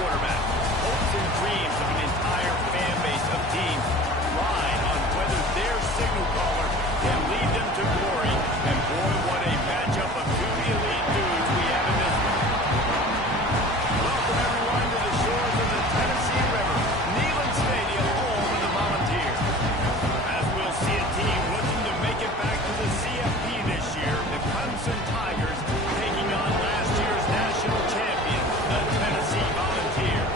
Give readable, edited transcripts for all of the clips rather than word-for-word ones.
quarterback. Hopes and dreams of an entire fan base of teams ride on whether their signal caller can lead them to glory. And boy, what a matchup of two elite dudes we have in this one. Welcome everyone to the shores of the Tennessee River, Neyland Stadium, home of the Volunteers. As we'll see a team looking to make it back to the CFP this year, the Clemson Tigers taking on last year's national champion, the Tennessee Volunteers.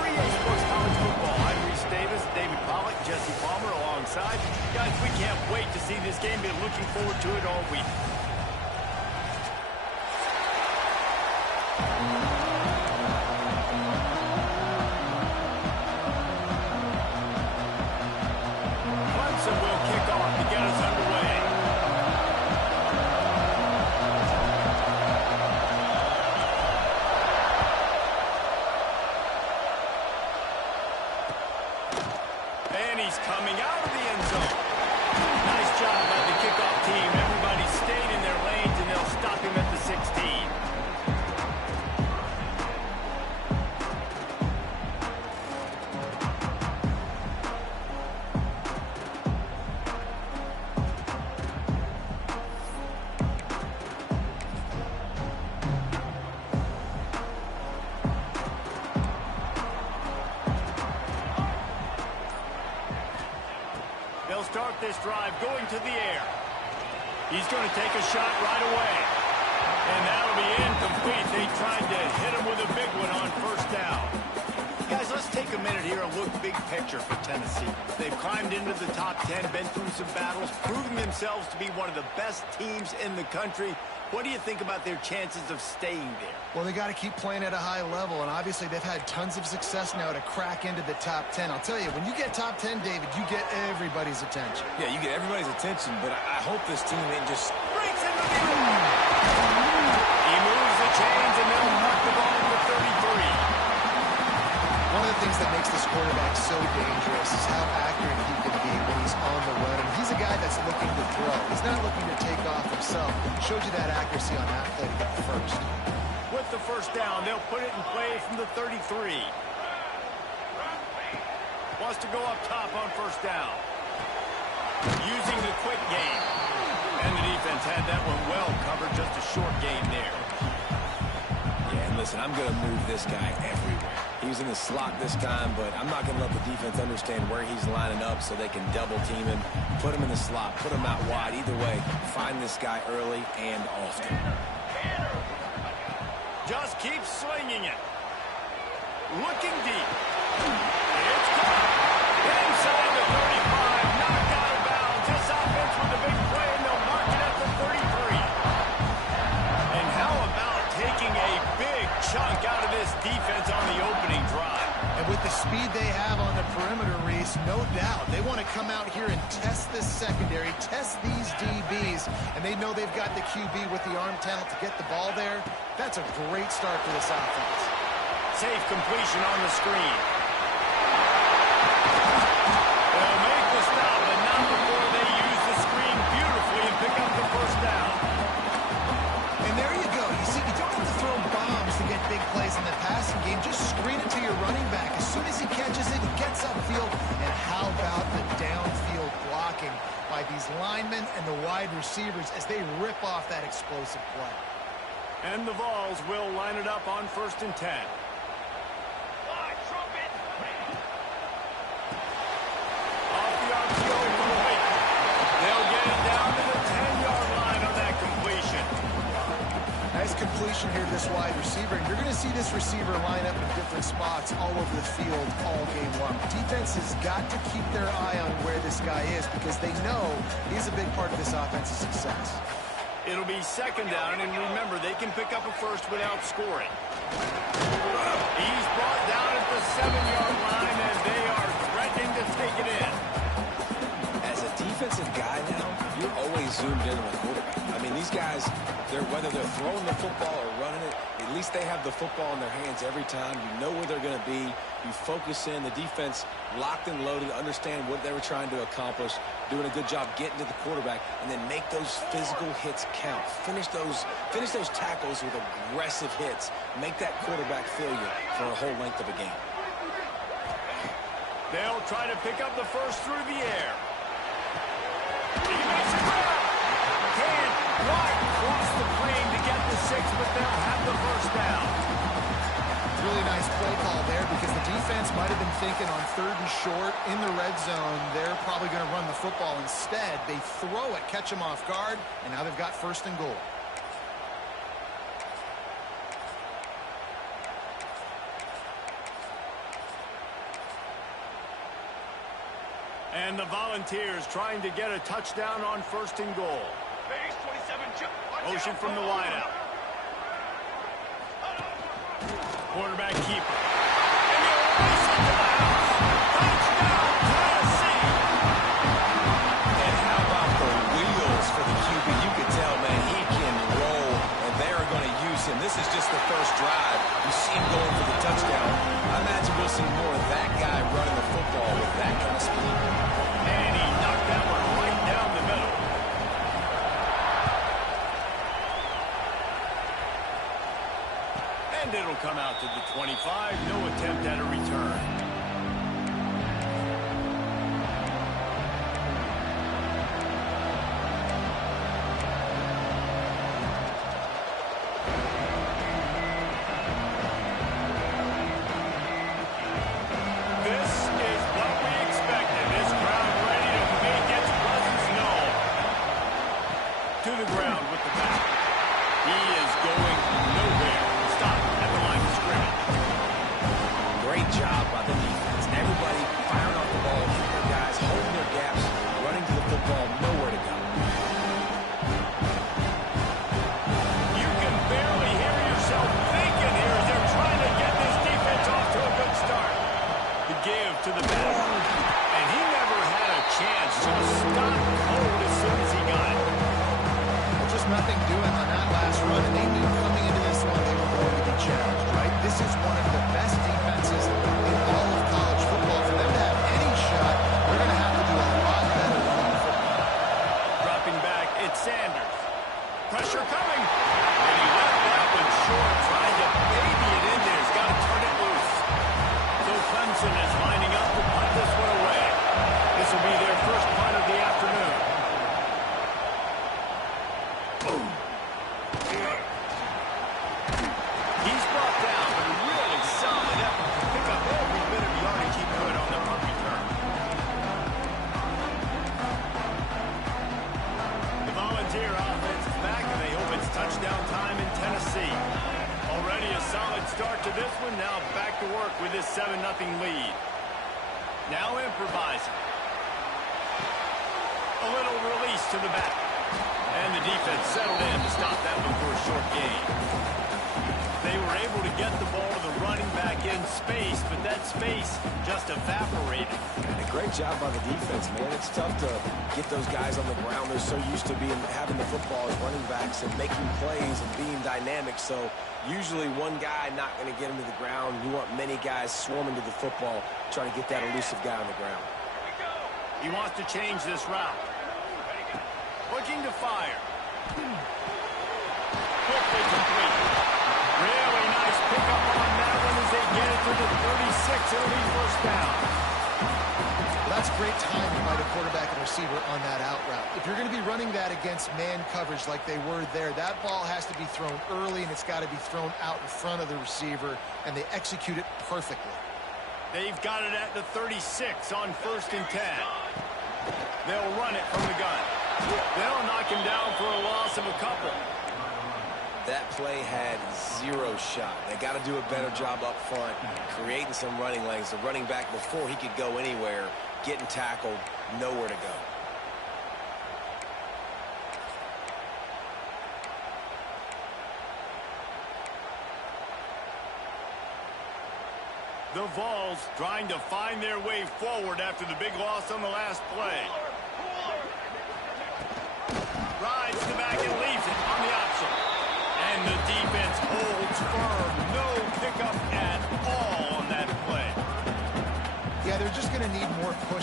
For EA Sports College Football, I'm Reese Davis, David Pollack, Jesse Palmer alongside. Guys, we can't wait to see this game. Been looking forward to it all week. Clemson will kick off to get us underway. And he's coming out of the end zone. Nice job by the kickoff team. Everybody stayed in their lanes, and they'll stop him at the 16. They'll start this drive going to the air. He's going to take a shot right away. And that'll be incomplete. They tried to hit him with a big one on first down. Guys, let's take a minute here and look big picture for Tennessee. They've climbed into the top 10, been through some battles, proving themselves to be one of the best teams in the country. What do you think about their chances of staying there? Well, they got to keep playing at a high level, and obviously they've had tons of success now to crack into the top 10. I'll tell you, when you get top 10, David, you get everybody's attention. Yeah, you get everybody's attention, but I hope this team ain't just... Breaks into the end. He moves the chains, and they'll mark the ball at the 33. One of the things that makes this quarterback so dangerous is how accurate he can be when he's on the run. And he's a guy that's looking to throw. He's not looking to take off himself. Showed you that accuracy on that play to get the first. With the first down, they'll put it in play from the 33. Wants to go up top on first down. Using the quick game. And the defense had that one well covered. Just a short gain there. Yeah, and listen, I'm going to move this guy everywhere. He was in the slot this time, but I'm not going to let the defense understand where he's lining up so they can double team him, put him in the slot, put him out wide. Either way, find this guy early and often. Just keep swinging it. Looking deep. It's caught. Inside the 35. Knocked out of bounds. This offense with a big play, and they'll mark it at the 33. And how about taking a big chunk out of this defense on the opening drive? And with the speed they have on the perimeter, Reese, no doubt, they want to come out here and test this secondary, test these DBs, and they know they've got the QB with the arm talent to get the ball there. That's a great start for this offense. Safe completion on the screen. They'll make the stop, but not before they use the screen beautifully and pick up the first down. And there you go. You see, you don't have to throw bombs to get big plays in the passing game. Just screen it to your running back. As soon as he catches it, he gets upfield. And how about the downfield blocking by these linemen and the wide receivers as they rip off that explosive play. And the Vols will line it up on 1st and 10. Off the RPO from White. They'll get it down to the 10-yard line on that completion. Nice completion here to this wide receiver. And you're going to see this receiver line up in different spots all over the field all game long. Defense has got to keep their eye on where this guy is because they know he's a big part of this offense's success. It'll be 2nd down, and remember, they can pick up a first without scoring. He's brought down at the 7-yard line, and they are threatening to take it in. As a defensive guy now, you're always zoomed in on the quarterback. I mean, these guys, whether they're throwing the football or running it, they At least they have the football in their hands every time. You know where they're going to be. You focus in. The defense locked and loaded, understand what they were trying to accomplish, doing a good job getting to the quarterback, and then make those physical hits count. Finish those tackles with aggressive hits. Make that quarterback feel you for a whole length of a game. They'll try to pick up the first through the air. He makes a grab. Can't quite cross the plane to get the 6, but they'll have the first down. Really nice play call there because the defense might have been thinking on 3rd and short in the red zone. They're probably going to run the football. Instead, they throw it, catch them off guard, and now they've got 1st and goal. And the Volunteers trying to get a touchdown on 1st and goal. Motion from the wideout. Quarterback keeper. And they'll race it to the house. Touchdown, Tennessee. And how about the wheels for the QB? You can tell, man, he can roll, and they are going to use him. This is just the first drive. You see him going for the touchdown. I imagine we'll see more of that guy running the football with that kind of speed. And he knocked that one right down the middle. And it'll come out to the 25. No attempt at a return. This is what we expected. This crowd ready to make its presence known. To the ground with the back. He is going nowhere. Stop at the line of scrimmage. Great job by the defense. Everybody firing off the ball, hitting their guys, holding their gaps, running to the football, nowhere to go. You can barely hear yourself thinking here as they're trying to get this defense off to a good start. The give to the back. And he never had a chance to stop cold as soon as he got it. Just nothing doing on that last run, and they knew coming into this one they were going to be challenged, right? This is one of the best defenses in all of college football. For them to have any shot, they're going to have to do a lot better running the football. Dropping back, it's Sanders. Pressure coming. And he left that one short, trying to baby it in there. He's got to turn it loose. So Clemson is lining up to punt this one away. This will be their first punt of the afternoon. Boom. He's brought down, but a really solid effort to pick up every bit of yardage he could on the punt return. The Volunteer offense is back, and they hope it's touchdown time in Tennessee. Already a solid start to this one. Now back to work with this 7-0 lead. Now improvising. A little release to the back. And the defense settled in to stop that one for a short gain. They were able to get the ball to the running back in space, but that space just evaporated. And a great job by the defense, man. It's tough to get those guys on the ground. They're so used to having the football as running backs and making plays and being dynamic. So usually one guy not going to get him to the ground. You want many guys swarming to the football, trying to get that elusive guy on the ground. He wants to change this route. Looking to fire. Quickly complete. Really nice pickup on that one as they get it to the 36. It'll be first down. Well, that's great timing by the quarterback and receiver on that out route. If you're going to be running that against man coverage like they were there, that ball has to be thrown early, and it's got to be thrown out in front of the receiver, and they execute it perfectly. They've got it at the 36 on 1st and 10. They'll run it from the gun. They'll knock him down for a loss of a couple. That play had zero shot. They got to do a better job up front, creating some running lanes. The running back, before he could go anywhere, getting tackled, nowhere to go. The Vols trying to find their way forward after the big loss on the last play. Rides the back and leaves it on the option. And the defense holds firm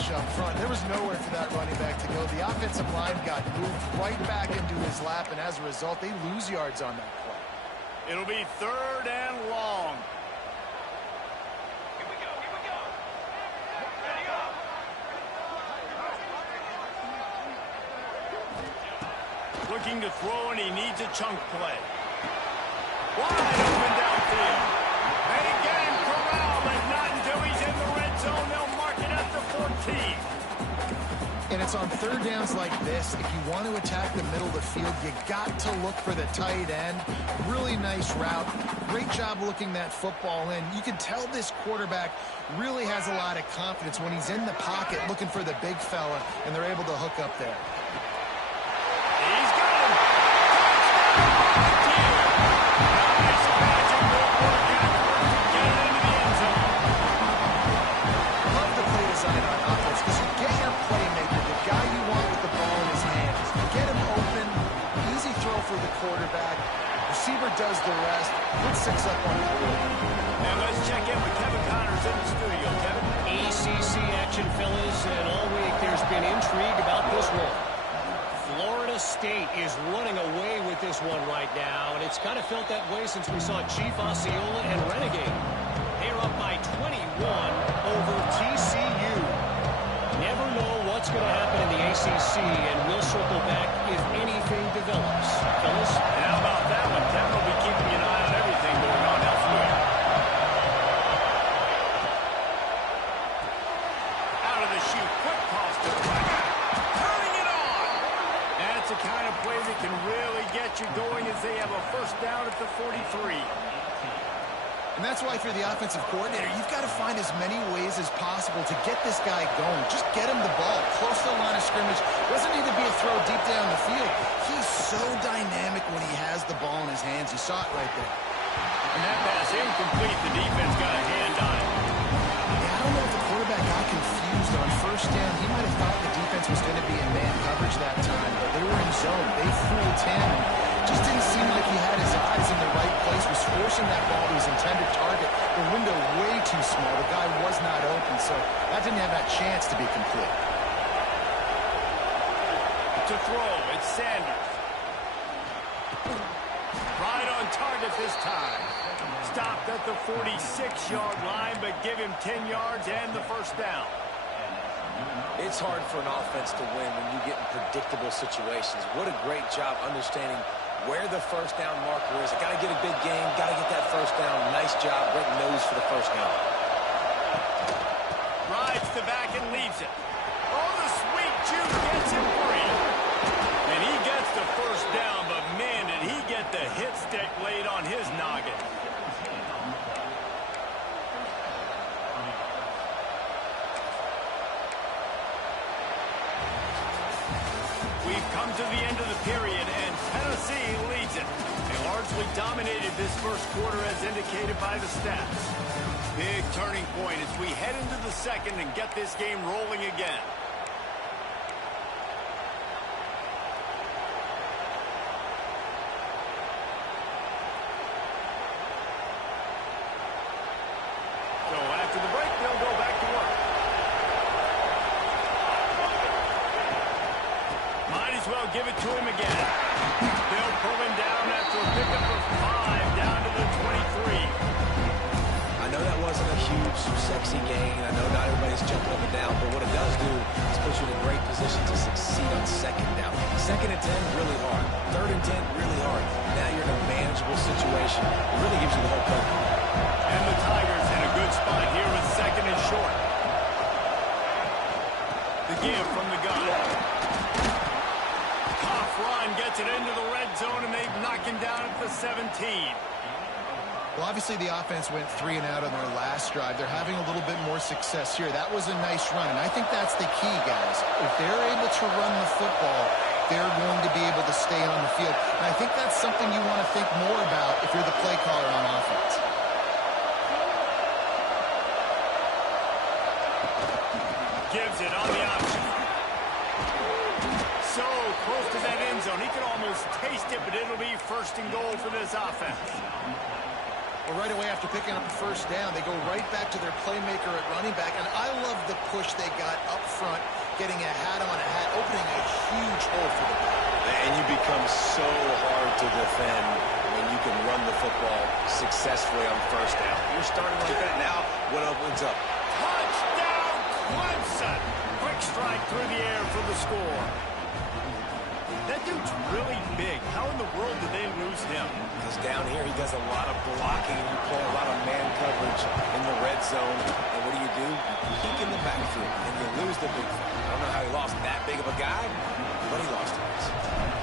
rush up front. There was nowhere for that running back to go. The offensive line got moved right back into his lap, and as a result, they lose yards on that play. It'll be 3rd and long. Here we go. Ready, go. Looking to throw, and he needs a chunk play. Wide open downfield. They get him corralled, but not until he's in the red zone. They'll mark it at the 14. And it's on 3rd downs like this. If you want to attack the middle of the field, you got to look for the tight end. Really nice route. Great job looking that football in. You can tell this quarterback really has a lot of confidence when he's in the pocket looking for the big fella, and they're able to hook up there. He's got him. Touchdown! Nice catch and good work afterwards to get it into the end zone. Love the play design on offense because you get your playmaker, the guy you want with the ball in his hands. You get him open, easy throw for the quarterback. Receiver does the rest. Put 6 up on the board. And let's check in with Kevin Connors in the studio. Kevin? ACC action, fellas, and all week there's been intrigue about this one. Florida State is running away with this one right now, and it's kind of felt that way since we saw Chief Osceola and Renegade. They're up by 21 over TCU. Never know what's going to happen in the ACC, and we'll circle back if anything develops. Fellas? And how about that one? Kevin will be keeping an eye on everything going on elsewhere. Out of the chute, quick toss to the right. Turning it on. That's the kind of play that can really get you going as they have a 1st down at the 43. And that's why for the offensive coordinator, you've got to find as many ways as possible to get this guy going. Just get him the ball close to the line of scrimmage. Doesn't need to be a throw deep down the field. He's so dynamic when he has the ball in his hands. You saw it right there. And that pass incomplete. The defense got a hand on it. Yeah, I don't know if the quarterback got confused on 1st down. He might have thought the defense was going to be in man coverage that time, but they were in zone. They fooled him. Just didn't seem like he had his eyes in the right place, was forcing that ball to his intended target. The window way too small. The guy was not open, so that didn't have that chance to be complete. To throw, it's Sanders. Right on target this time. Stopped at the 46-yard line, but give him 10 yards and the 1st down. It's hard for an offense to win when you get in predictable situations. What a great job understanding where the 1st down marker is. I got to get a big game, got to get that 1st down. Nice job, great nose for the 1st down. Rides the back and leaves it. Oh, the sweet juke gets him free. And he gets the 1st down, but man, did he get the hit stick laid on his noggin. We've come to the end of the period, and Tennessee leads it. They largely dominated this 1st quarter as indicated by the stats. Big turning point as we head into the 2nd and get this game rolling again. So after the break, they'll go back to work. Might as well give it to him again. They'll pull him down after a pickup of 5 down to the 23. I know that wasn't a huge, sexy gain. I know not everybody's jumping up and down, but what it does do is put you in a great position to succeed on 2nd down. 2nd and 10, really hard. 3rd and 10, really hard. Now you're in a manageable situation. It really gives you the whole cover. And the Tigers in a good spot here with 2nd and short. The give from the gun. Tough run gets it into the red zone, and they knock him down at the 17. Well, obviously the offense went 3 and out on their last drive. They're having a little bit more success here. That was a nice run, and I think that's the key, guys. If they're able to run the football, they're going to be able to stay on the field. And I think that's something you want to think more about if you're the play caller on offense. Gives it on the option. So close to that end zone. He can almost taste it, but it'll be 1st and goal for this offense. Well, right away after picking up the first down, they go right back to their playmaker at running back. And I love the push they got up front, getting a hat on a hat, opening a huge hole for the ball. And you become so hard to defend when you can run the football successfully on first down. You're starting like that now. What opens up? Touchdown, Clemson! Quick strike through the air for the score. That dude's really big. How in the world did they lose him? Because down here he does a lot of blocking. You play a lot of man coverage in the red zone. And what do? You peek in the backfield, and you lose the big fella. I don't know how he lost that big of a guy, but he lost it.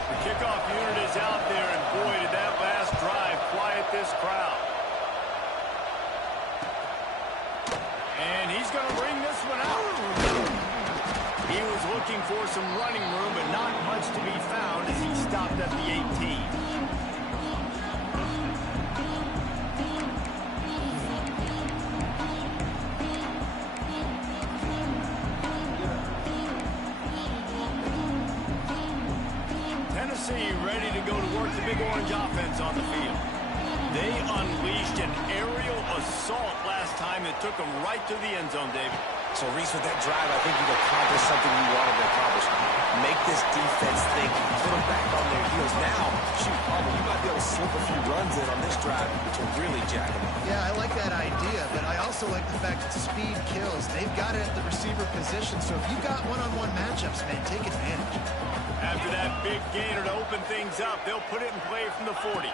The kickoff unit is out there, and boy, did that last drive quiet this crowd. And he's going to bring this one out. He was looking for some running room, but not much to be found as he stopped at the 18. Tennessee ready to go to work the Big Orange offense on the field. They unleashed an aerial assault last time that took them right to the end zone, David. So, Reese, with that drive, I think you've accomplished something you wanted to accomplish. Make this defense think, put them back on their heels. Now, shoot, you might be able to slip a few runs in on this drive to really jack them up. Yeah, I like that idea, but I also like the fact that speed kills. They've got it at the receiver position, so if you've got one-on-one matchups, man, take advantage. After that big gainer to open things up, they'll put it in play from the 40.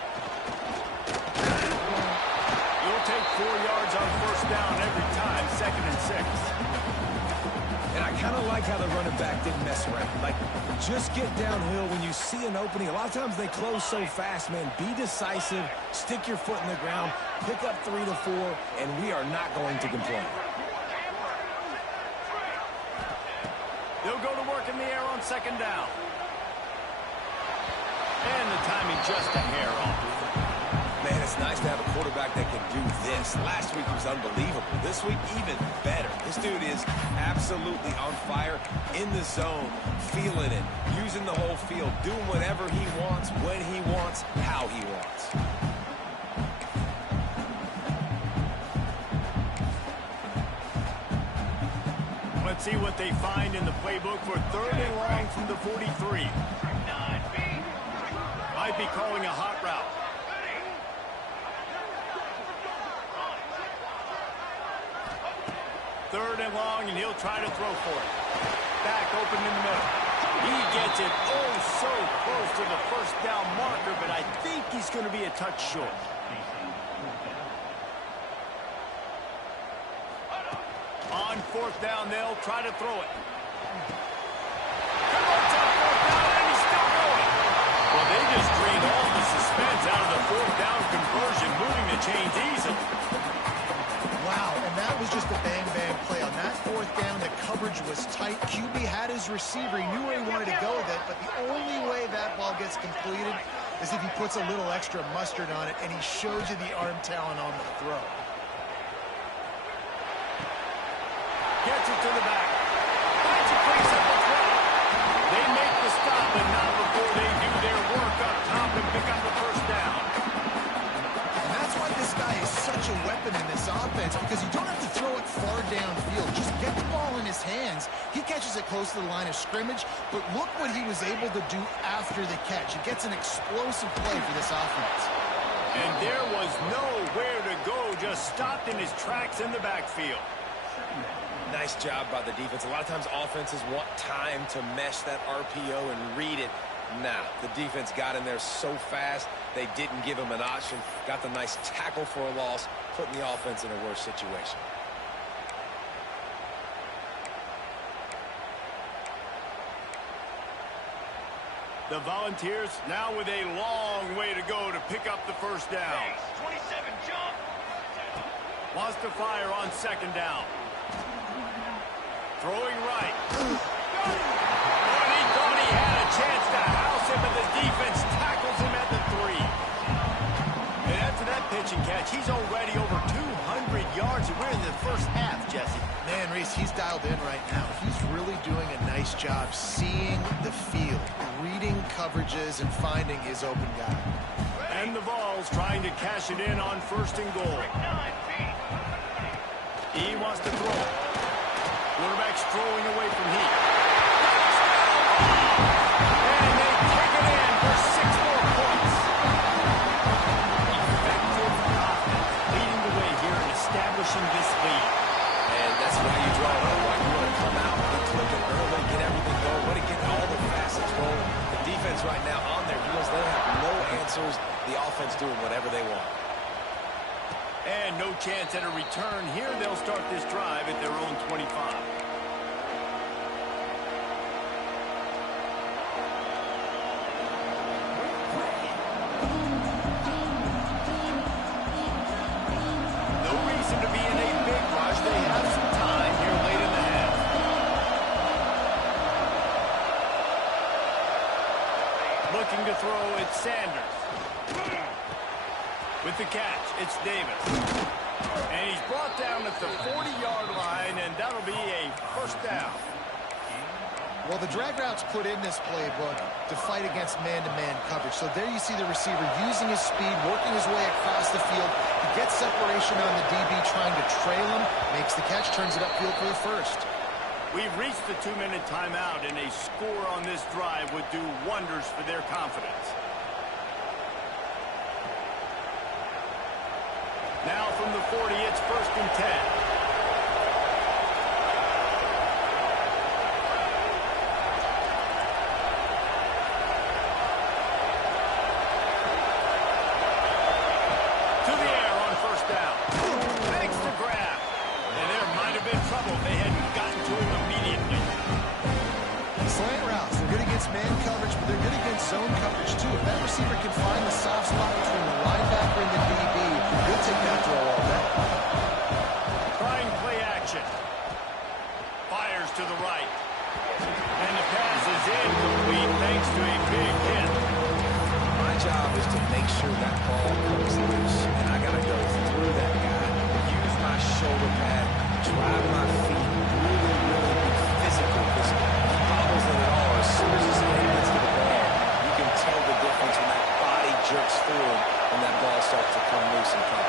You'll take 4 yards on first down every time, 2nd and 6. And I kind of like how the running back didn't mess around. Like, just get downhill when you see an opening. A lot of times they close so fast, man. Be decisive, stick your foot in the ground, pick up 3 to 4, and we are not going to complain. They'll go to work in the air on 2nd down. And the timing just a hair off. Man, it's nice to have a quarterback that can do this. Last week was unbelievable. This week, even better. This dude is absolutely on fire, in the zone, feeling it, using the whole field, doing whatever he wants, when he wants, how he wants. Let's see what they find in the playbook for 3rd and long from the 43. Might be calling a hot route. Third and long, and he'll try to throw for it. Back open in the middle. He gets it oh so close to the first down marker, but I think he's going to be a touch short. On 4th down, they'll try to throw it. Converts on 4th down, and he's still going. Well, they just drained all the suspense out of the 4th down conversion, moving the chains easily. Wow, and that was just a bang-bang play. On that 4th down, the coverage was tight. QB had his receiver. He knew where he wanted to go with it, but the only way that ball gets completed is if he puts a little extra mustard on it, and he shows you the arm talent on the throw. Gets it to the back. Finds a place up the 20. They make the stop, but not before they do their work up top and pick up the first down. And that's why this guy is such a weapon in this offense, because you don't have to throw it far downfield. Just get the ball in his hands. He catches it close to the line of scrimmage, but look what he was able to do after the catch. It gets an explosive play for this offense. And there was nowhere to go, just stopped in his tracks in the backfield. Nice job by the defense. A lot of times offenses want time to mesh that RPO and read it. Nah, the defense got in there so fast, they didn't give him an option. Got the nice tackle for a loss, putting the offense in a worse situation. The Volunteers now with a long way to go to pick up the first down. 27 jump. Wants to fire on 2nd down. Throwing right. And he thought he had a chance to house him, but the defense tackles him at the 3. And after that pitch and catch, he's already over 200 yards, and we're in the first half, Jesse. Man, Reese, he's dialed in right now. He's really doing a nice job seeing the field, reading coverages, and finding his open guy. And the Vols trying to cash it in on 1st and goal. He wants to throw. Quarterback's throwing away from Heat. And they kick it in for 6 more points. Effective offense leading the way here and establishing this lead. And that's why you draw it up. Why you want to come out, be clicking early, get everything going, want to get all the facets rolling. The defense right now on their heels, they have no answers. The offense doing whatever they want. And no chance at a return here. They'll start this drive at their own 25. No reason to be in a big rush. They have some time here late in the half. Looking to throw, it's Sanders. With the catch, it's Davis. And he's brought down at the 40-yard line, and that'll be a 1st down. Well, the drag route's put in this playbook to fight against man-to-man coverage. So there you see the receiver using his speed, working his way across the field. He gets separation on the DB, trying to trail him, makes the catch, turns it upfield for the 1st. We've reached the 2-minute timeout, and a score on this drive would do wonders for their confidence. Now from the 40, it's 1st and 10. To the air on 1st down. Makes the grab. And there might have been trouble if they hadn't gotten to him immediately. Slant routes, they're good against man coverage, but they're good against zone coverage too. If that receiver can find the soft spot between the linebacker and the DB, he'll take that throw all day. Trying play action. Fires to the right. And the pass is incomplete thanks to a big hit. My job is to make sure that ball comes loose. And I got to go through that guy, use my shoulder pad, drive my feet, really, really be physical. Because he bobbles it at all. As soon as his head gets to the ball, you can tell the difference when that body jerks forward and that ball starts to come loose and pop.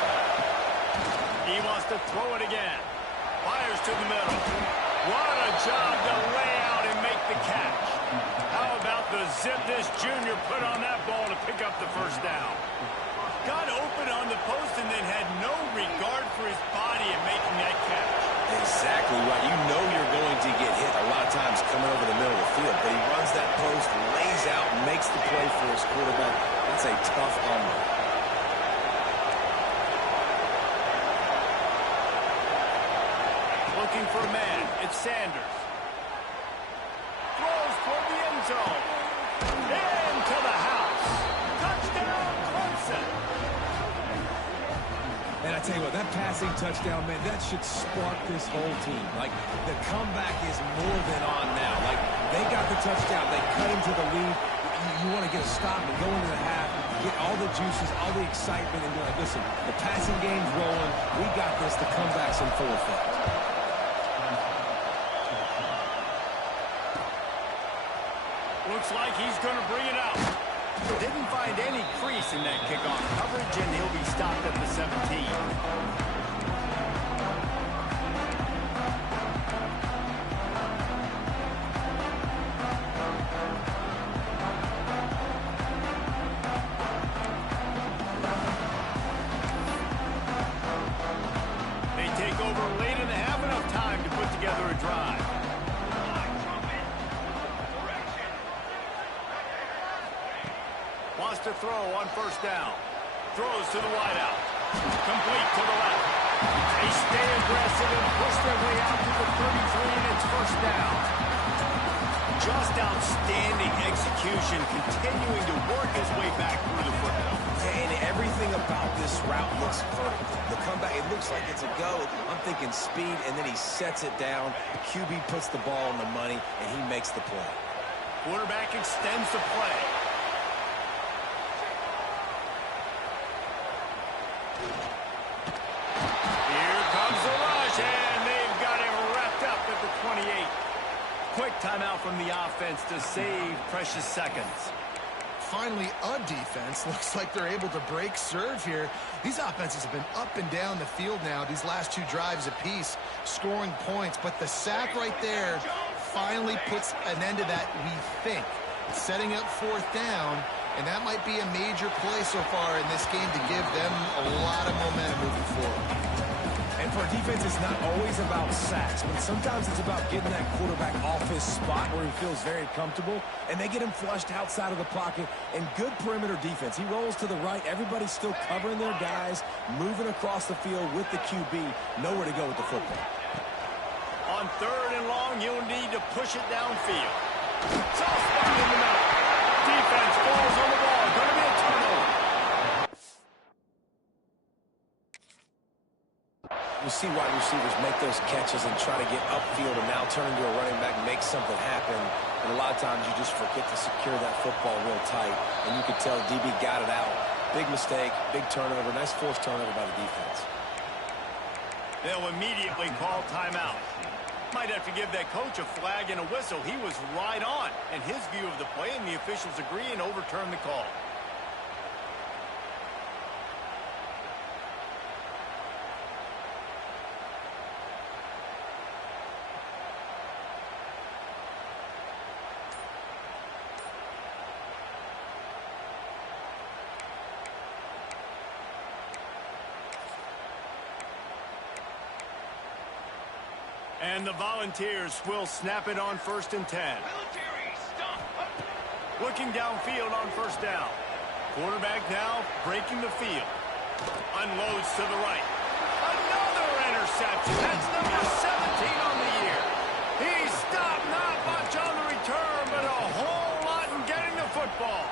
He wants to throw it again. Fires to the middle. What a job to lay out and make the catch. How about the zip this junior put on that ball to pick up the 1st down? Got open on the post and then had no regard for his body in making that catch. Exactly right. You know you're going to get hit a lot of times coming over the middle of the field, but he runs that post, lays out, makes the play for his quarterback. That's a tough hombre. Looking for a man. It's Sanders. Throws toward the end zone. Into the house. Touchdown, Clemson. And I tell you what, that passing touchdown, man, that should spark this whole team. Like, the comeback is more than on now. Like, they got the touchdown. They cut into the lead. You want to get a stop and go into the half, get all the juices, all the excitement, and be like, listen, the passing game's rolling. We got this. The comeback's in full effect. Looks like he's going to bring it out. Didn't find any crease in that kickoff coverage, and he'll be stopped at the 17. They take over late in the half, enough time to put together a drive. Wants to throw on 1st down. Throws to the wideout. Complete to the left. They stay aggressive and push their way out to the 33, and it's 1st down. Just outstanding execution, continuing to work his way back through the football. And everything about this route looks vertical. The comeback, it looks like it's a go. I'm thinking speed, and then he sets it down. QB puts the ball on the money, and he makes the play. Quarterback extends the play. Here comes the rush, and they've got him wrapped up at the 28. Quick timeout from the offense to save precious seconds. finally a defense. Looks like they're able to break serve here. These offenses have been up and down the field now, these last 2 drives apiece, scoring points. But the sack right there finally puts an end to that, we think. It's setting up 4th down, and that might be a major play so far in this game to give them a lot of momentum moving forward. And for a defense, it's not always about sacks, but sometimes it's about getting that quarterback off his spot where he feels very comfortable, and they get him flushed outside of the pocket. And good perimeter defense. He rolls to the right. Everybody's still covering their guys, moving across the field with the QB. Nowhere to go with the football. On 3rd and long, you'll need to push it downfield. Soft spot in the middle. Defense falls on the ball. Going to be a turnover. You see wide receivers make those catches and try to get upfield and now turn into a running back and make something happen. And a lot of times you just forget to secure that football real tight. And you could tell DB got it out. Big mistake, big turnover. Nice forced turnover by the defense. They'll immediately call timeout. Might have to give that coach a flag and a whistle. He was right on in his view of the play, and the officials agree and overturn the call. And the Volunteers will snap it on 1st and 10. Looking downfield on 1st down. Quarterback now breaking the field. Unloads to the right. Another interception. That's number 17 on the year. He stopped, not much on the return, but a whole lot in getting the football.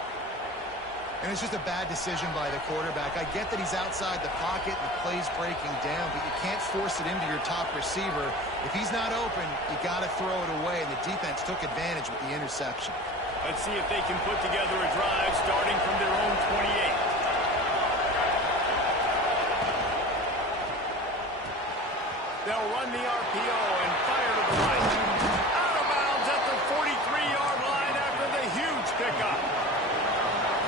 And it's just a bad decision by the quarterback. I get that he's outside the pocket and the play's breaking down, but you can't force it into your top receiver. If he's not open, you got to throw it away, and the defense took advantage with the interception. Let's see if they can put together a drive starting from their own 28. They'll run the RPO and fire to the right. Out of bounds at the 43-yard line after the huge pickup.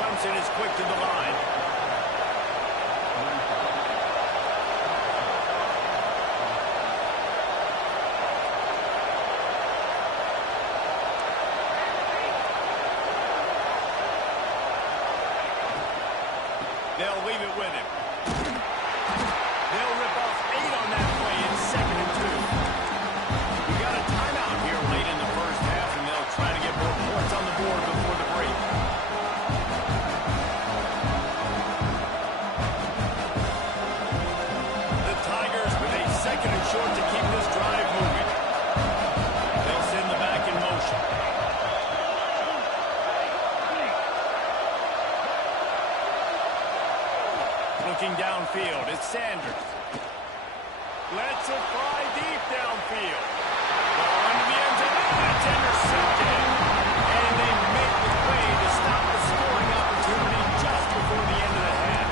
Clemson is quick to the line. They'll leave it with him. They'll rip off 8 on that play in 2nd and 2. We got a timeout here late in the 1st half, and they'll try to get more points on the board before the break. The Tigers with a 2nd and short to keep this drive moving. They'll send the back in motion. Looking downfield, it's Sanders. Lets it fly deep downfield. Ball into the end zone, and it's intercepted. And they make the play to stop the scoring opportunity just before the end of the half.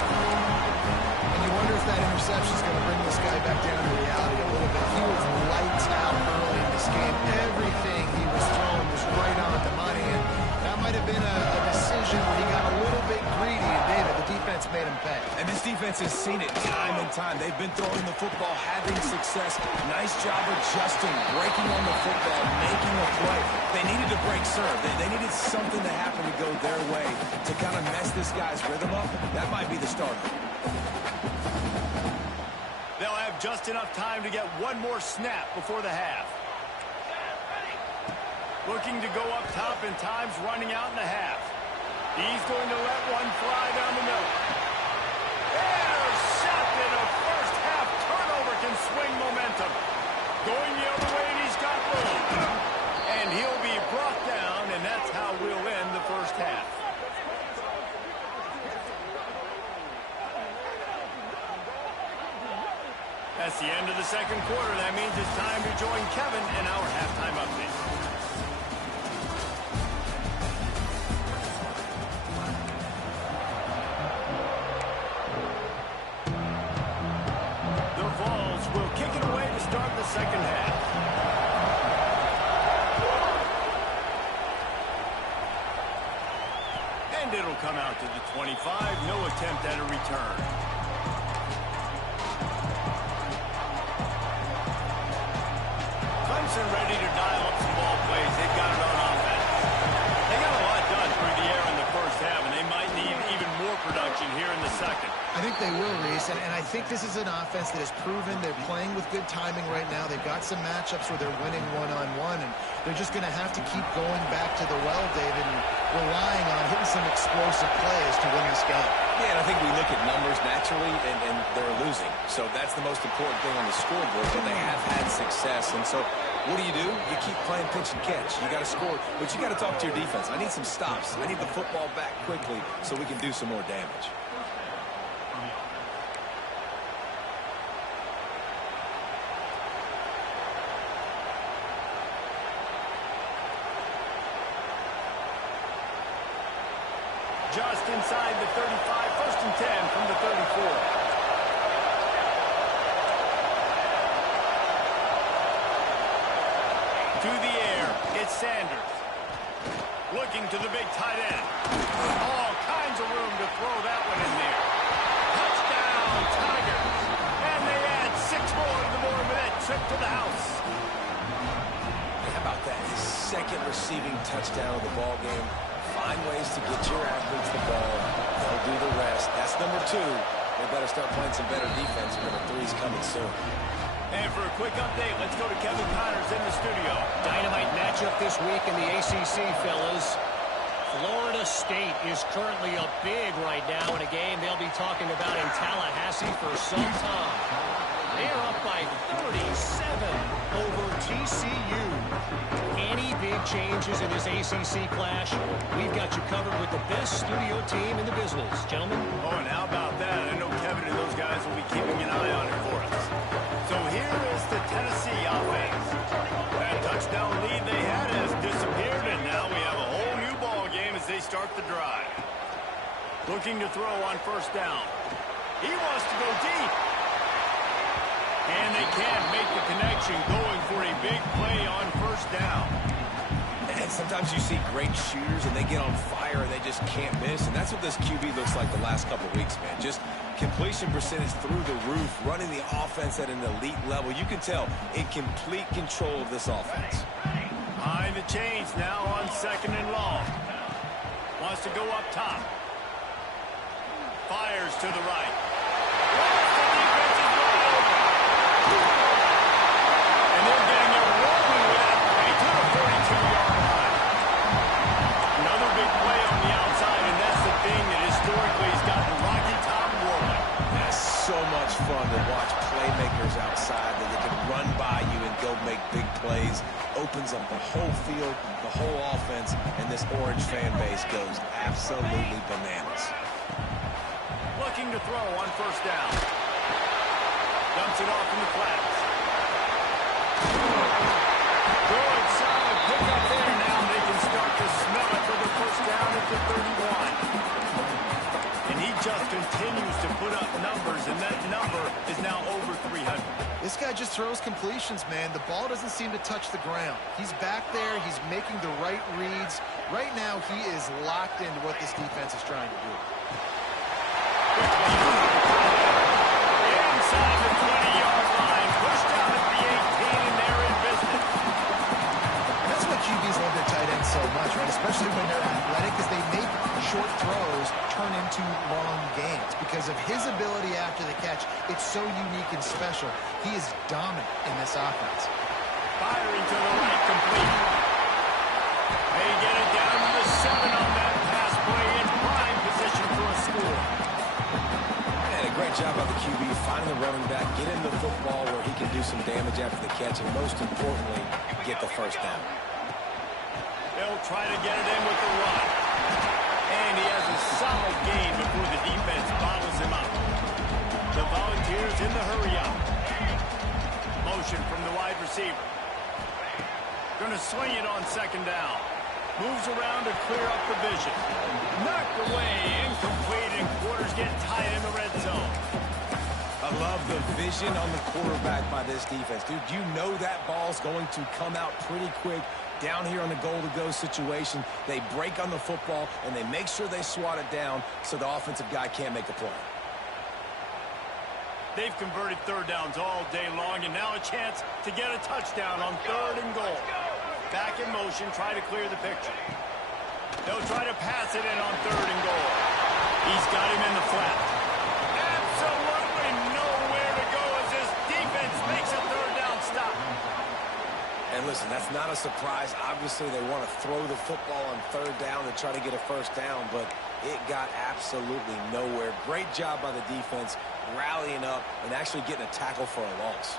And you wonder if that interception is going to bring this guy back down to reality a little bit. He was lights out early in this game. Everything he was throwing was right on the money, and that might have been a decision where he got a little bit greedy, and David, the defense made him pay. And this defense has seen it time and time. They've been throwing the football, having success. Nice job adjusting, breaking on the football, making a play. They needed to break serve. They needed something to happen to go their way to kind of mess this guy's rhythm up. That might be the starter. They'll have just enough time to get one more snap before the half. Looking to go up top, and time's running out in the half. He's going to let one fly down the middle. Intercepted. A first half turnover can swing momentum. Going the other way, and he's got room. And he'll be brought down, and that's how we'll end the first half. That's the end of the 2nd quarter. That means it's time to join Kevin in our halftime update. Will kick it away to start the 2nd half. And it'll come out to the 25. No attempt at a return. Clemson ready to dial up some ball plays. They've got it on offense. They got a lot done through the air in the first half, and they might need even more production here in the second. I think they will, Reese, and I think this is an offense that has proven they're playing with good timing right now. They've got some matchups where they're winning one-on-one, and they're just going to have to keep going back to the well, David, and relying on hitting some explosive plays to win this game. Yeah, and I think we look at numbers naturally, and they're losing. So that's the most important thing on the scoreboard, but they have had success. And so what do? You keep playing pitch and catch. You got to score, but you got to talk to your defense. I need some stops. I need the football back quickly so we can do some more damage. Just inside the 35, 1st and 10 from the 34. To the air, it's Sanders. Looking to the big tight end. All kinds of room to throw that one in there. Touchdown, Tigers. And they add 6 more to the more of that trip to the house. How about that? His second receiving touchdown of the ball game. Find ways to get your athletes the ball. They'll do the rest. That's number 2. They better start playing some better defense. Number 3's coming soon. And for a quick update, let's go to Kevin Connors in the studio. Dynamite matchup this week in the ACC, fellas. Florida State is currently up big right now in a game they'll be talking about in Tallahassee for some time. They are up by 37 over TCU. Any big changes in this ACC clash, we've got you covered with the best studio team in the business. Gentlemen? Oh, and how about that? I know Kevin and those guys will be keeping an eye on it for us. So here is the Tennessee offense. That touchdown lead they had has disappeared, and now we have a whole new ball game as they start the drive. Looking to throw on 1st down. He wants to go deep. And they can't make the connection, going for a big play on 1st down. And sometimes you see great shooters and they get on fire and they just can't miss. And that's what this QB looks like the last couple weeks, man. Just completion percentage through the roof, running the offense at an elite level. You can tell in complete control of this offense. Behind the chains now on 2nd and long. Wants to go up top. Fires to the right. And they're getting it rolling with that play to the 42-yard line. Another big play on the outside, and that's the thing that historically has gotten Rocky Top rolling. That's so much fun to watch playmakers outside that they can run by you and go make big plays. Opens up the whole field, the whole offense, and this orange fan base goes absolutely bananas. Looking to throw on 1st down. Dumps it off in the flats. Good, solid pickup there. Now they can start to smell it for the 1st down at the 31. And he just continues to put up numbers, and that number is now over 300. This guy just throws completions, man. The ball doesn't seem to touch the ground. He's back there. He's making the right reads. Right now, he is locked into what this defense is trying to do. Inside the 20-yard line, pushed out at the 18, and they're in business. That's what QBs love their tight ends so much, right? Especially when they're athletic, because they make short throws turn into long gains. Because of his ability after the catch, it's so unique and special. He is dominant in this offense. Firing to the right, complete. They get it down to the 7 on that pass play, in prime position for a score. Great job by the QB, finding the running back, get him the football where he can do some damage after the catch, and most importantly, get the 1st down. They'll try to get it in with the run. And he has a solid gain before the defense bottles him up. The Volunteers in the hurry up. Motion from the wide receiver. Going to swing it on 2nd down. Moves around to clear up the vision. Knocked away, incomplete, and quarters get tight in the red zone. I love the vision on the quarterback by this defense. Dude, you know that ball's going to come out pretty quick. Down here on the goal-to-go situation, they break on the football, and they make sure they swat it down so the offensive guy can't make a play. They've converted third downs all day long, and now a chance to get a touchdown on 3rd and goal. Back in motion, try to clear the picture. They'll try to pass it in on 3rd and goal. He's got him in the flat. Absolutely nowhere to go as this defense makes a 3rd down stop. And listen, that's not a surprise. Obviously, they want to throw the football on 3rd down to try to get a 1st down, but it got absolutely nowhere. Great job by the defense, rallying up and actually getting a tackle for a loss.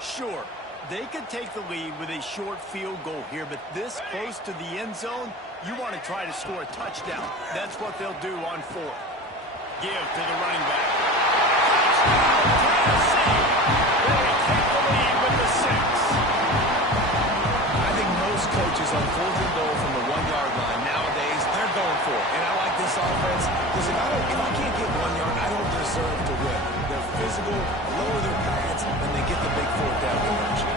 Sure, they could take the lead with a short field goal here, but this close to the end zone, you want to try to score a touchdown. That's what they'll do on 4th. Give to the running back. Touchdown, Tennessee! They take the lead with the 6. I think most coaches on 4th and goal from the 1-yard line nowadays, they're going for it. And I like this offense because if I can't get 1 yard, I don't deserve to win. They're physical, lower their pads, and they get the big 4th down conversion.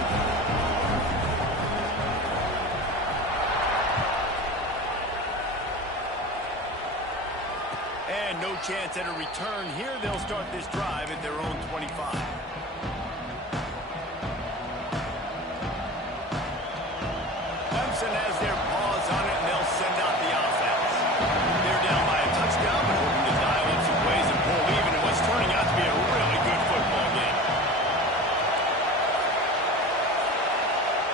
And no chance at a return here. They'll start this drive at their own 25. Clemson has their paws on it, and they'll send out the offense. They're down by a touchdown, but hoping to dial up some plays and pull even in what's turning out to be a really good football game.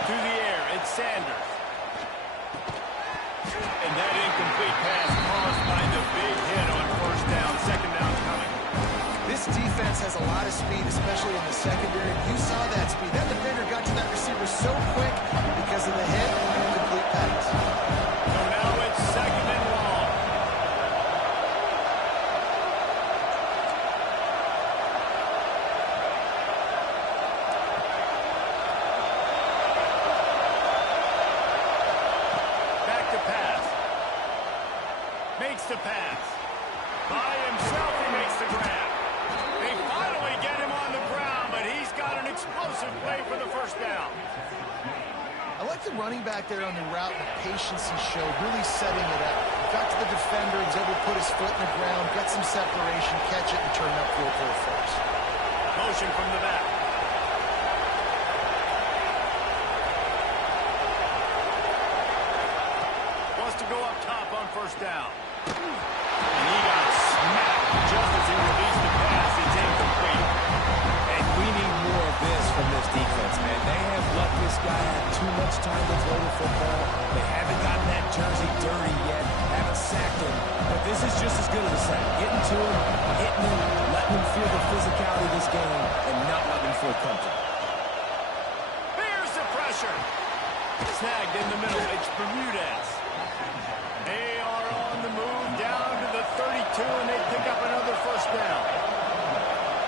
To the air, it's Sanders. And that incomplete pass caused by the big hit on 1st down, 2nd down coming. This defense has a lot of speed, especially in the secondary. You saw that speed. That defender got to that receiver so quick because of the hit and incomplete pass. So now it's 2nd and long. Back to pass. Makes the pass. By himself, he makes the grab. They finally get him on the ground, but he's got an explosive play for the 1st down. I like the running back there on the route, the patience he showed, really setting it up. Got to the defender, was able to put his foot in the ground, get some separation, catch it, and turn upfield for a 1st. Motion from the back. Wants to go up top on 1st down. And he got smacked just as he released the pass. It's incomplete. And we need more of this from this defense, man. They have let this guy have too much time to throw the football. They haven't gotten that jersey dirty yet, haven't sacked him. But this is just as good as a sack. Getting to him, hitting him, letting him feel the physicality of this game, and not letting him feel comfortable. Here's the pressure. Snagged in the middle. It's Bermudez. They are on the move down to the 32, and they pick up another 1st down.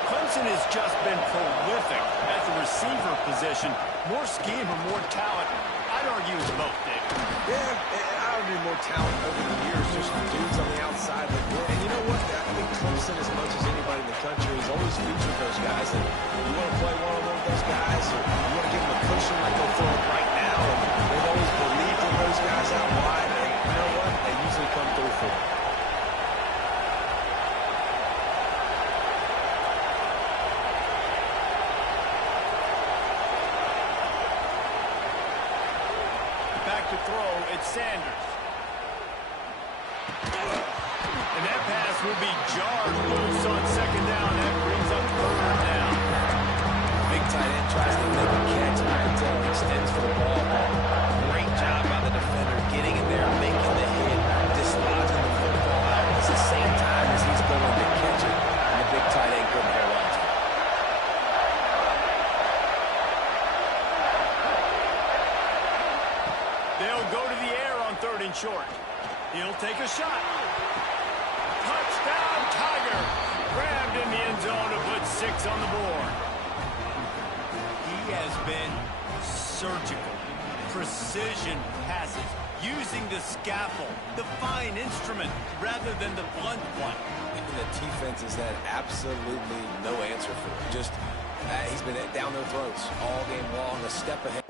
Clemson has just been prolific at the receiver position. More scheme or more talent? I'd argue it's both, David. Yeah, I would be more talent over the years, just dudes on the outside. And you know what? I think Clemson, as much as anybody in the country, has always featured those guys. And you want to play one-on-one with those guys, or you want to give them a cushion like they're throwing right now. And they've always believed in those guys out wide. And you know what? They usually come through for them. Back to throw, it's Sanders. And that pass will be jarred loose on 2nd down. That brings up 3rd down. Big tight end tries to make a catch, and you can tell he extends for the ball. Great job by the defender getting in there, making the hit, dislodging the football out at the same time as he's going to catch it, and the big tight end couldn't hold on to it. They'll go to the air on 3rd and short. He'll take a shot. Touchdown, Tiger. Grabbed in the end zone to put 6 on the board. He has been surgical. Precision passes using the scaffold, the fine instrument, rather than the blunt one. The defense has had absolutely no answer for it. Just, he's been down their throats all game long, a step ahead.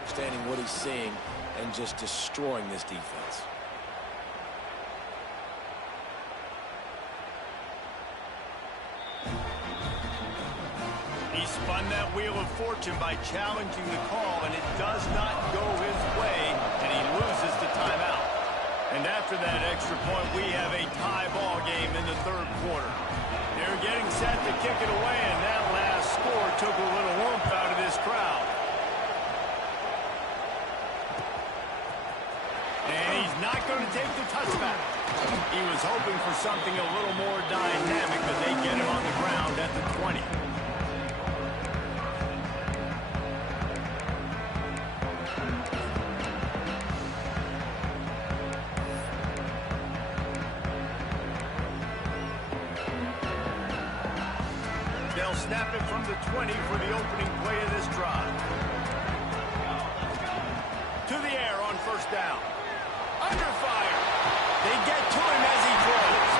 Understanding what he's seeing and just destroying this defense. He spun that wheel of fortune by challenging the call, and it does not go his way, and he loses the timeout. And after that extra point, we have a tie ball game in the third quarter. They're getting set to kick it away, and that last score took a little oomph out of this crowd. And he's not going to take the touchback. He was hoping for something a little more dynamic, but they get him on the ground at the 20. They'll snap it from the 20 for the opening play of this drive. To the air on first down. Under fire. They get to him as he throws.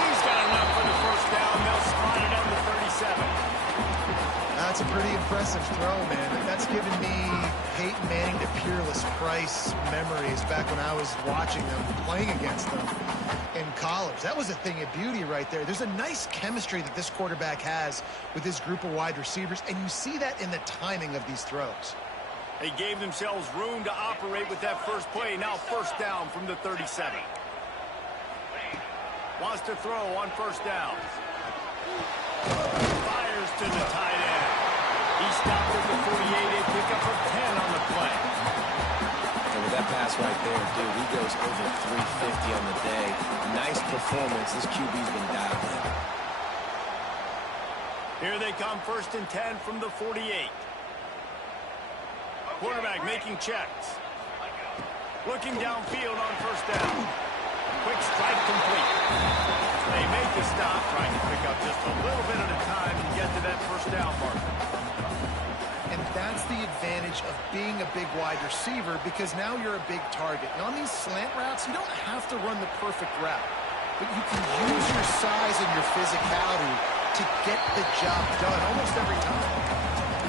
He's got enough for the first down. They'll spot it on the 37. That's a pretty impressive throw, man. That's given me Peyton Manning to Peerless Price memories back when I was watching them, playing against them in college. That was a thing of beauty right there. There's a nice chemistry that this quarterback has with this group of wide receivers, and you see that in the timing of these throws. They gave themselves room to operate with that first play. Now first down from the 37. Wants to throw on first down. Fires to the tight end. He stopped at the 48, a pickup of 10 on the play. And with that pass right there, dude, he goes over 350 on the day. Nice performance. This QB's been dialed in. Here they come, first and 10 from the 48. Quarterback making checks. Looking downfield on first down. Quick strike complete. They make the stop, trying to pick up just a little bit at a time and get to that first down marker. And that's the advantage of being a big wide receiver, because now you're a big target. And on these slant routes, you don't have to run the perfect route, but you can use your size and your physicality to get the job done almost every time.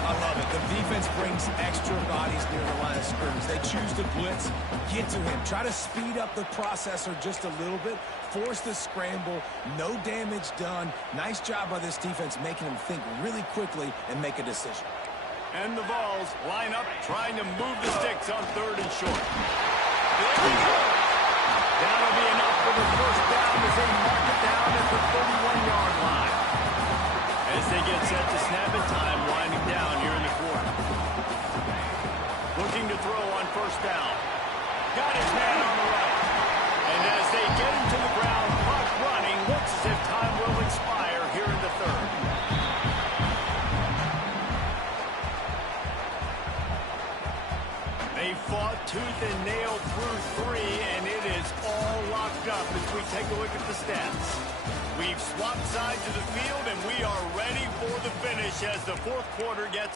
I love it. The defense brings extra bodies near the line of scrimmage. They choose to blitz, get to him, try to speed up the processor just a little bit, force the scramble, no damage done. Nice job by this defense making him think really quickly and make a decision. And the balls line up, trying to move the sticks on third and short. There we go. That'll be enough for the first down as they mark it down at the 31-yard line. As they get set to snap it, time winding down here in the quarter. Looking to throw on first down. Got his man on the right. And as they get him to the ground, clock running, looks as if time will expire here in the third. They fought tooth and nail through three, and it is all locked up as we take a look at the stats. We've swapped sides of the field, and we are ready for the finish as the fourth quarter gets...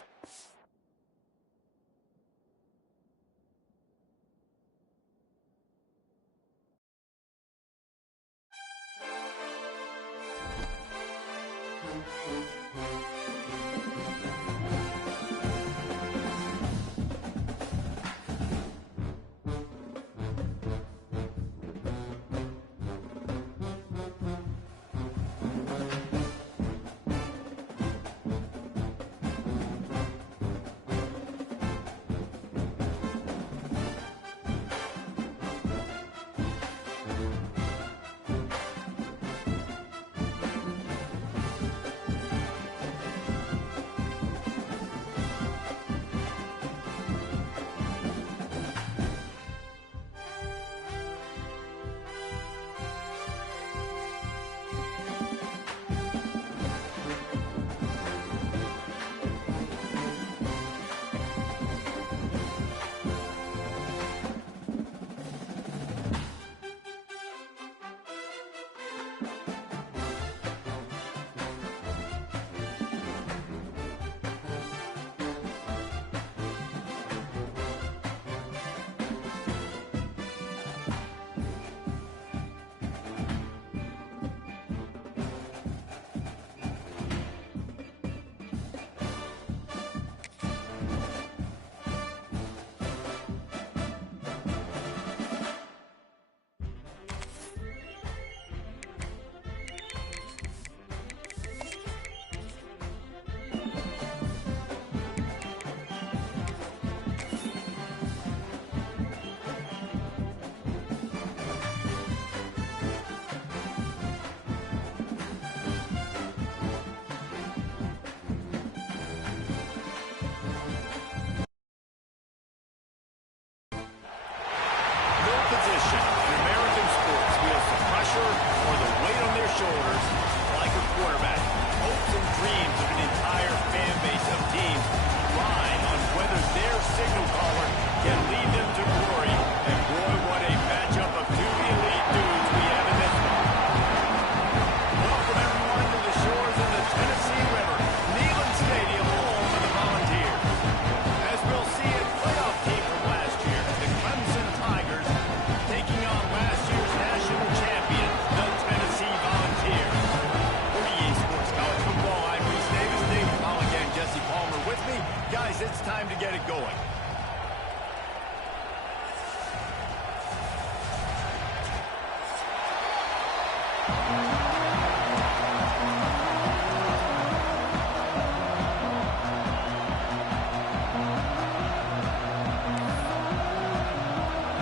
it's time to get it going.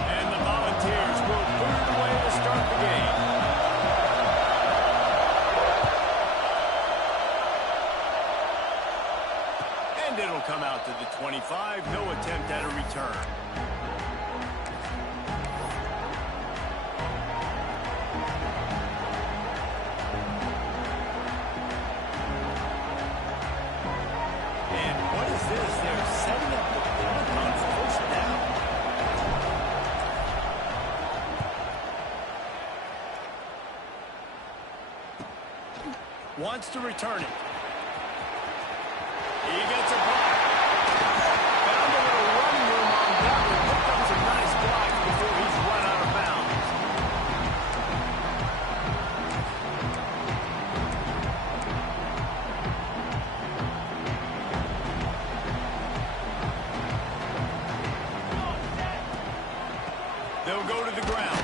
And the Volunteers will put it away to start the game. And it'll come out to the 25. No attempt at a return. And what is this? They're setting up the punt on first down. Wants to return it. He gets a block. Found a little running room on that one. Picked up some nice blocks before he's run out of bounds. They'll go to the ground.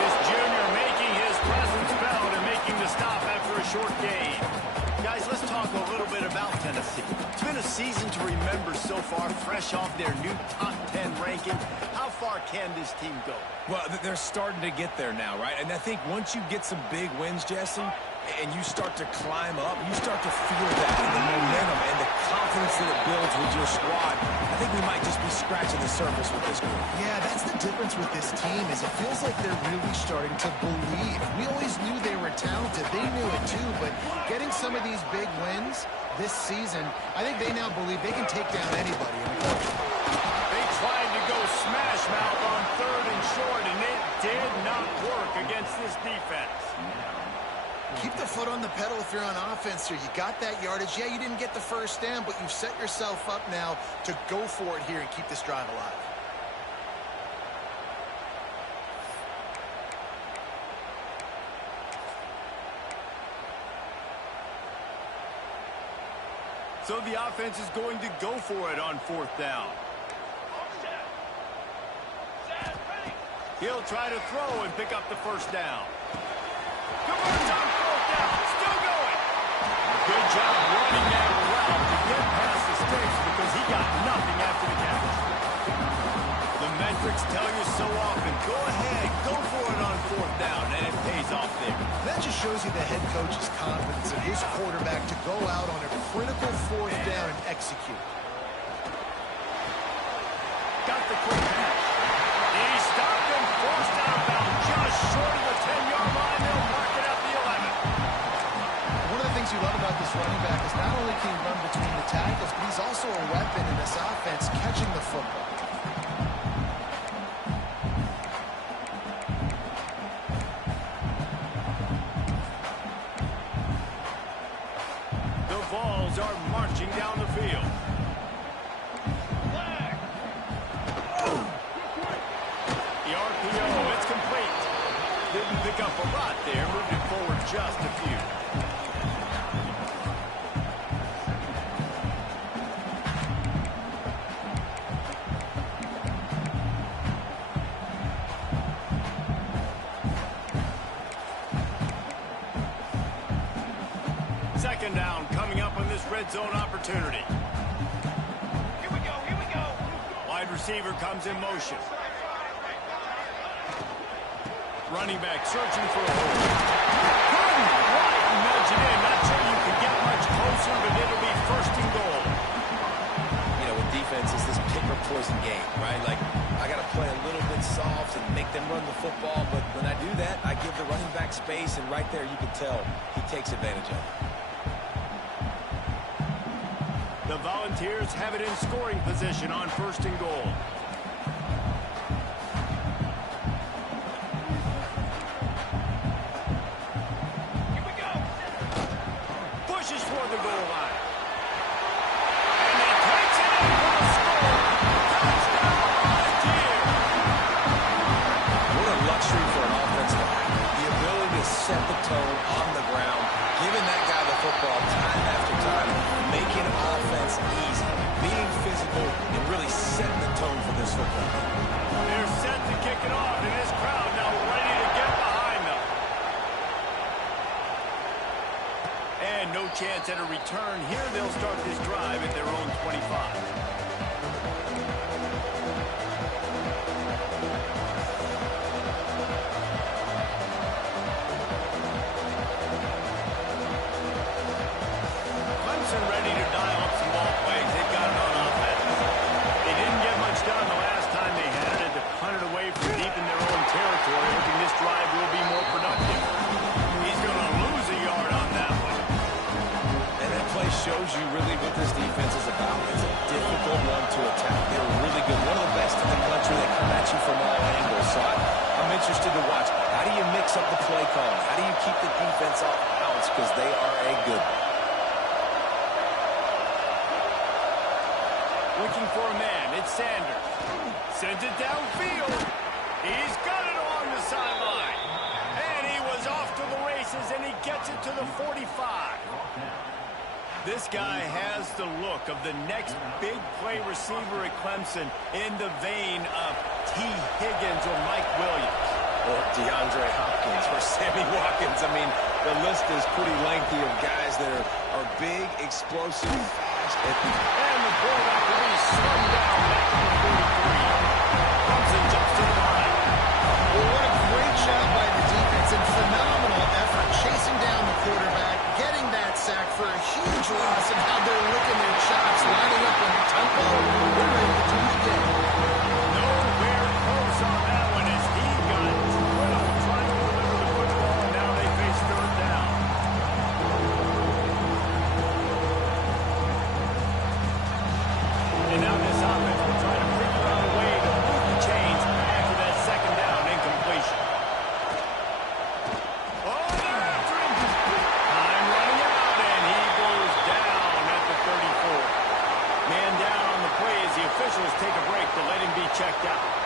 This junior making his presence felt and making the stop after a short gain. Guys, let's talk a little bit about Tennessee. It's been a season to remember so far, fresh off their new top 10 ranking. How far can this team go? Well, they're starting to get there now, right? And I think once you get some big wins, Jesse, and you start to climb up, you start to feel that, and the momentum and the confidence that it builds with your squad. I think we might just be scratching the surface with this group. Yeah, that's the difference with this team is it feels like they're really starting to believe. We always knew they were talented. They knew it too, but getting some of these big wins this season, I think they now believe they can take down anybody in the country. They tried to go smash mouth on 3rd and short, and it did not work against this defense. Keep the foot on the pedal if you're on offense here. You got that yardage. Yeah, you didn't get the first down, but you've set yourself up now to go for it here and keep this drive alive. So the offense is going to go for it on 4th down. He'll try to throw and pick up the first down. Converts on 4th down. Still going. Good job running that route to get past the sticks because he got nothing after the catch. The metrics tell you so often. Go ahead. Go for it on 4th down, and it pays off there. That just shows you the head coach's confidence in his quarterback to go out on a critical 4th down and execute. Got the quick pass. He stopped and forced out of bounds just short of the 10-yard line. They'll mark it at the 11. One of the things you love about this running back is not only can he run between the tackles, but he's also a weapon in this offense catching the football. The Vols are marching down the field. The RPO, it's complete. Didn't pick up a lot there, moved it forward just a few. Second down coming up on this red zone opportunity. Here we go, here we go. Wide receiver comes in motion. Running back searching for a hole. Couldn't quite nudge it in. Not sure you can get much closer, but it'll be 1st and goal. You know, with defense, it's this pick or poison game, right? Like, I got to play a little bit soft and make them run the football, but when I do that, I give the running back space, and right there you can tell he takes advantage of it. The Volunteers have it in scoring position on 1st and goal. Here we go. Pushes toward the goal line. And he takes it in for the score. Touchdown, Volunteers! What a luxury for an offense to have. The ability to set the tone on the ground, giving that guy the football time after time, making offense easy, being physical and really setting the tone for this football game. They're set to kick it off, and this crowd now ready to get behind them. And no chance at a return here. They'll start this drive at their own 25. Ready to dial up some ball plays. They've got it on offense. They didn't get much done the last time they had it. To punt it away from deep in their own territory. Hoping this drive will be more productive. He's going to lose a yard on that one. And that play shows you really what this defense is about. It's a difficult one to attack. They're really good. One of the best in the country. They come at you from all angles. So I'm interested to watch. How do you mix up the play calling? How do you keep the defense off balance? Because they are a good one. Looking for a man. It's Sanders. Sends it downfield. He's got it along the sideline. And he was off to the races, and he gets it to the 45. This guy has the look of the next big play receiver at Clemson in the vein of T. Higgins or Mike Williams. Or DeAndre Hopkins or Sammy Watkins. I mean, the list is pretty lengthy of guys that are big, explosive, fast. And the quarterback will be slung down back to the 43. Clemson jumps to the line. Well, what a great job by the defense and phenomenal effort chasing down the quarterback, getting that sack for a huge loss, and how they're licking their chops, lining up in tempo. They're ready to do it again. Nowhere close on that one as he got drilled trying to deliver the football, and now they face third down. And now this offense will try to figure out a way to move the chains after that second down incompletion. Oh, they're after him. Time running out, and he goes down at the 34. Man down on the play as the officials take a break to let him be checked out.